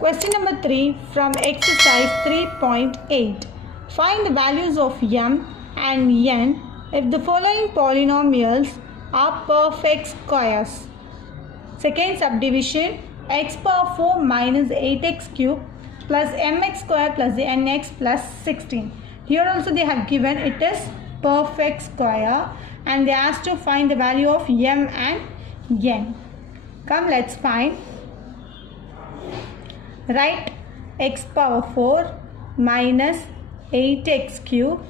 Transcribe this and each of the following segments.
Question number 3 from exercise 3.8. Find the values of m and n if the following polynomials are perfect squares. Second subdivision, x power 4 minus 8x cube plus mx square plus nx plus 16. Here also they have given it is perfect square and they asked to find the value of m and n. Come, let's find. Write x power 4 minus 8x cube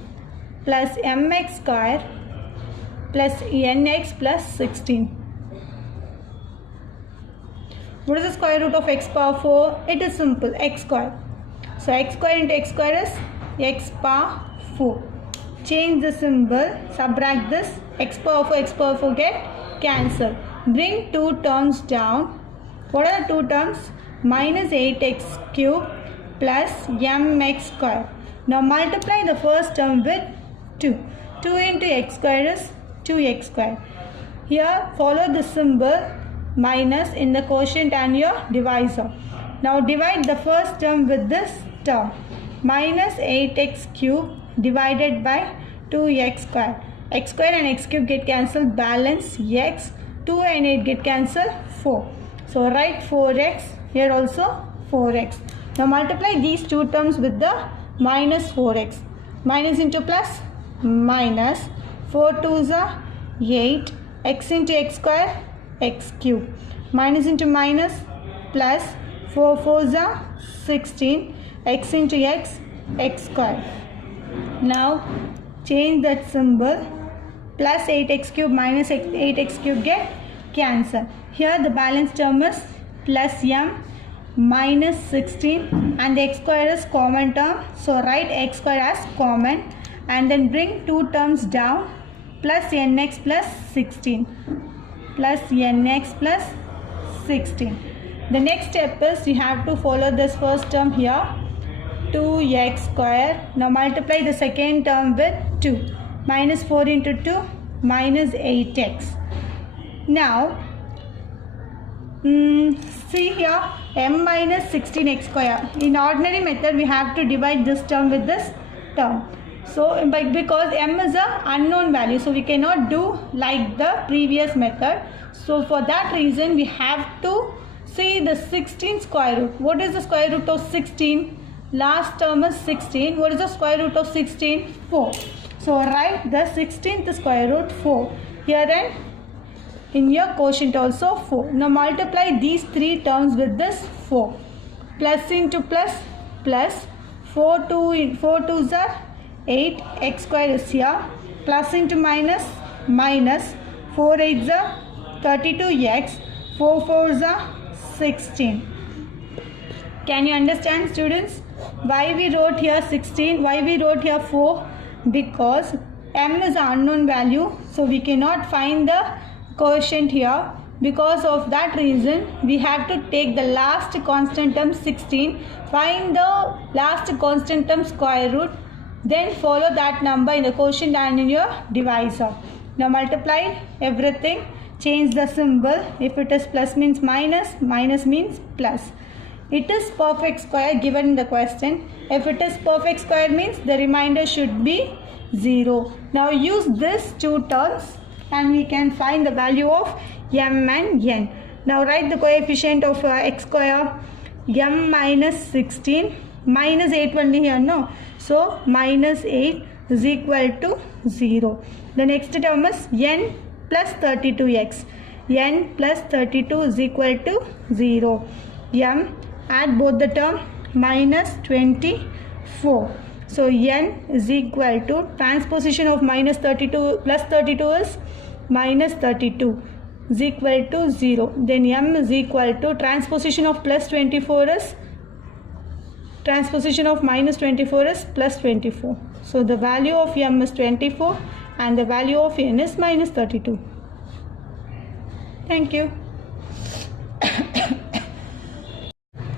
plus mx square plus nx plus 16. What is the square root of x power 4? It is simple, x square. So x square into x square is x power 4. Change the symbol, subtract this, x power 4 get cancelled. Bring two terms down. What are the two terms? Minus 8x cube plus mx square. Now multiply the first term with 2. 2 into x square is 2x square. Here follow the symbol minus in the quotient and your divisor. Now divide the first term with this term. Minus 8x cube divided by 2x square. X square and x cube get cancelled, balance x. 2 and 8 get cancelled, 4. So write 4x, here also 4x. Now multiply these two terms with the minus 4x. Minus into plus, minus 4 2s are 8, x into x square, x cube. Minus into minus, plus 4 4s are 16, x into x, x square. Now change that symbol, plus 8x cube minus 8x cube get cancelled. Here the balance term is plus m minus 16 and the x square is common term. So write x square as common and then bring two terms down, plus nx plus 16 plus nx plus 16. The next step is you have to follow this first term here, 2x square. Now multiply the second term with 2. Minus 4 into 2, minus 8x. Now see here, m minus 16x square. In ordinary method we have to divide this term with this term. So because m is a unknown value, so we cannot do like the previous method. So for that reason we have to see the 16 square root. What is the square root of 16? Last term is 16. What is the square root of 16? 4. So write the 16th square root 4. Here and in your quotient also 4. Now multiply these three terms with this 4. Plus into plus, plus 4 2s are 8, x square is here. Plus into minus, minus 4 8s are 32x, 4 4s are 16. Can you understand, students? Why we wrote here 16? Why we wrote here 4? Because m is an unknown value, so we cannot find the quotient here. Because of that reason we have to take the last constant term 16, find the last constant term square root, then follow that number in the quotient and in your divisor. Now multiply everything, change the symbol. If it is plus means minus, minus means plus. It is perfect square given in the question. If it is perfect square means the remainder should be 0. Now use these two terms and we can find the value of m and n. Now write the coefficient of x square, m minus 16, minus 8 only here, no? So minus 8 is equal to 0. The next term is n plus 32x. n plus 32 is equal to 0. m, add both the term, minus 24. So n is equal to, transposition of minus 32 plus 32 is minus 32 is equal to 0. Then m is equal to, transposition of plus 24 is, transposition of minus 24 is plus 24. So the value of m is 24 and the value of n is minus 32. Thank you.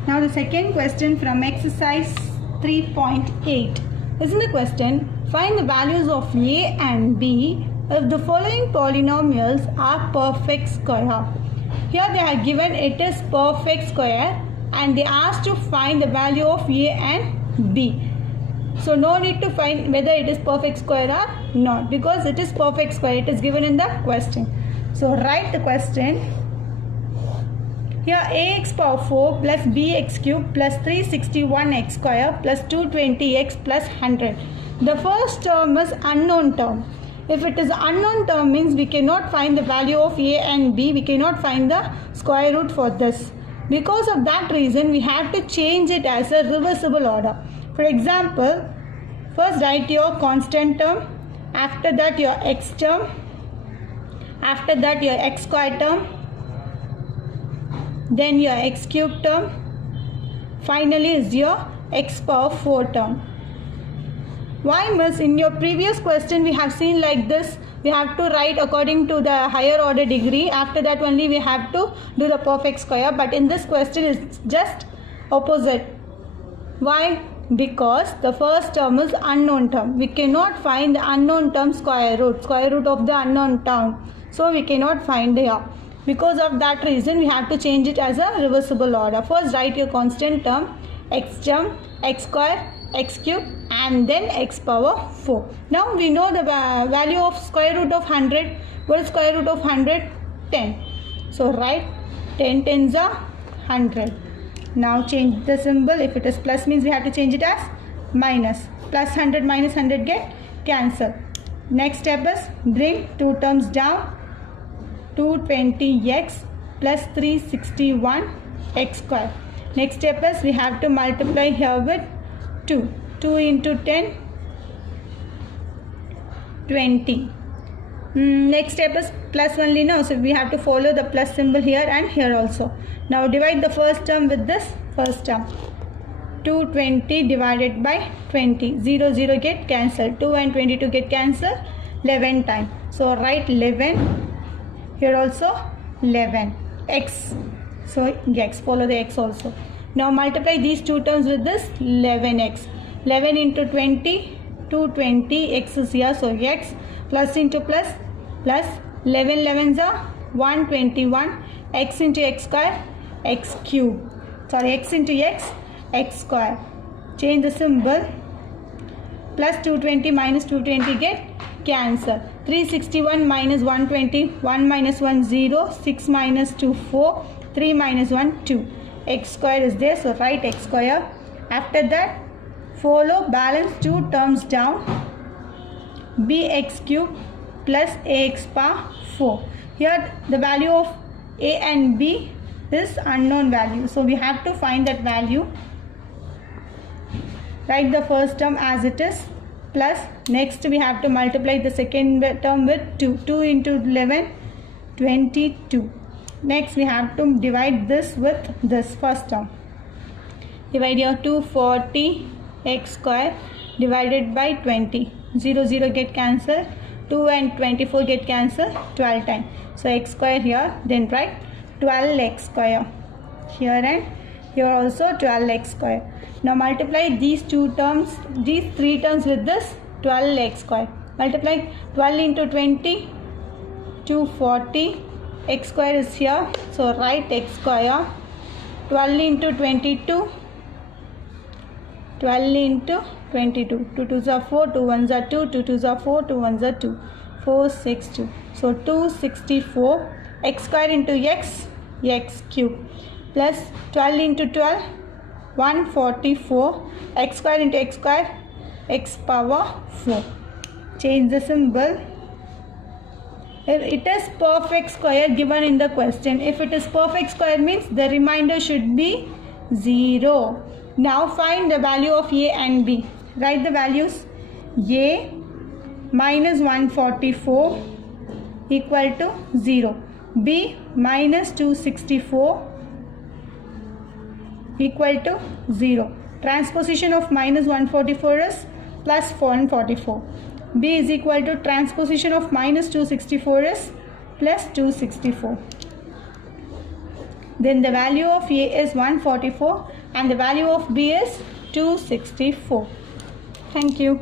Now the second question from exercise 3.8. Is in the question, find the values of a and b if the following polynomials are perfect square. Here they are given it is perfect square and they asked to find the value of A and B. So no need to find whether it is perfect square or not, because it is perfect square. It is given in the question. So write the question. Here ax power 4 plus bx cube plus 361x square plus 220x plus 100. The first term is unknown term. If it is unknown term means we cannot find the value of a and b. We cannot find the square root for this. Because of that reason we have to change it as a reversible order. For example, first write your constant term, after that your x term, after that your x square term, then your x cube term, finally is your x power 4 term. Why miss? In your previous question we have seen like this, we have to write according to the higher order degree, after that only we have to do the perfect square, but in this question it's just opposite. Why? Because the first term is unknown term. We cannot find the unknown term square root of the unknown term, so we cannot find here. Because of that reason we have to change it as a reversible order. First write your constant term, x term, x square, x cube, and then x power 4. Now we know the value of square root of 100. What is square root of 100? 10. So write 10 tens are 100. Now change the symbol. If it is plus means we have to change it as minus. Plus 100 minus 100 get cancelled. Next step is bring two terms down. 220x plus 361x square. Next step is we have to multiply here with 2. 2 into 10, 20. Next step is plus only now, so we have to follow the plus symbol here and here also. Now divide the first term with this first term. 220 divided by 20. 0, 0 get cancelled. 2 and 22 get cancelled 11 times. So write 11. Here also 11. X. So x. Follow the x also. Now multiply these two terms with this 11x. 11 into 20. 220. X is here. So x. Plus into plus. Plus 11 11s are 121. X into x square. X cube. Sorry, x into x. X square. Change the symbol. Plus 220 minus 220 get cancel. 361 minus 120. 1 minus 1 0. 6 minus 2 4. 3 minus 1 2. X square is there, so write x square. After that follow balance two terms down. Bx cube plus ax power 4. Here the value of a and b is unknown value, so we have to find that value. Write the first term as it is, plus next we have to multiply the second term with 2. 2 into 11, 22. Next we have to divide this with this first term. Divide here 240 x square divided by 20. 0 0 get cancelled. 2 and 24 get cancelled 12 times. So x square here, then write 12x square. Here and here also 12x square. Now multiply these two terms, these three terms with this 12x square. Multiply 12 into 20, 240. X square is here, so write x square. 12 into 22, 12 into 22. 2 2s are 4, 2 1s are 2, 2 2s are 4, 2 1s are 2. 4 6 2. So 264. X square into x, x cube. Plus 12 into 12, 144. X square into x square, x power 4. Change the symbol. If it is perfect square given in the question, if it is perfect square means the remainder should be 0. Now find the value of a and b. Write the values. A minus 144 equal to 0. B minus 264 equal to 0. Transposition of minus 144 is plus 144. B is equal to transposition of minus 264 is plus 264. Then the value of A is 144 and the value of B is 264. Thank you.